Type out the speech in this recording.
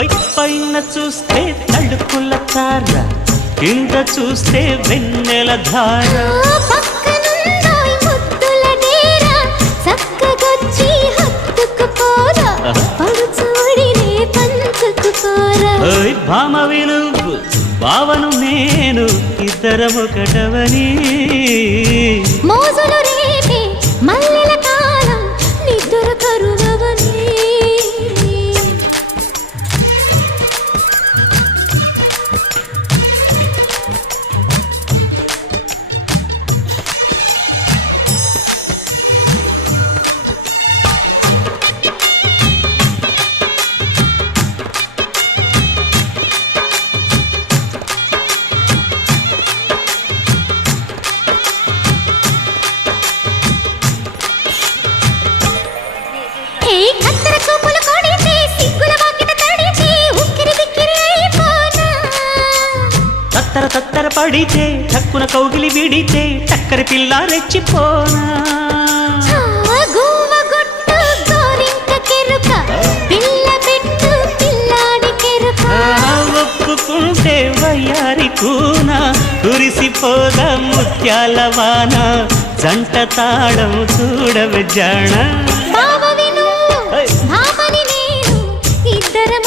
పైన చూస్తే తడుకుల తార, కింద చూస్తే వెన్నెల ధార. భామవి నువ్వు భావను నేను, ఇద్దరము ఒకటవని. మోజులు రేపే మల్లెల కాలం నిద్ర కరువవని. తత్తర పడితే చక్కున కౌగిలి విడితే చక్కరి పిల్ల రెచ్చిపోనా. ఒప్పుకుంటే వయ్యారి కూన, కురిసిపోదా ముత్యాల వాన. జంట తాళం చూడవే జాణ.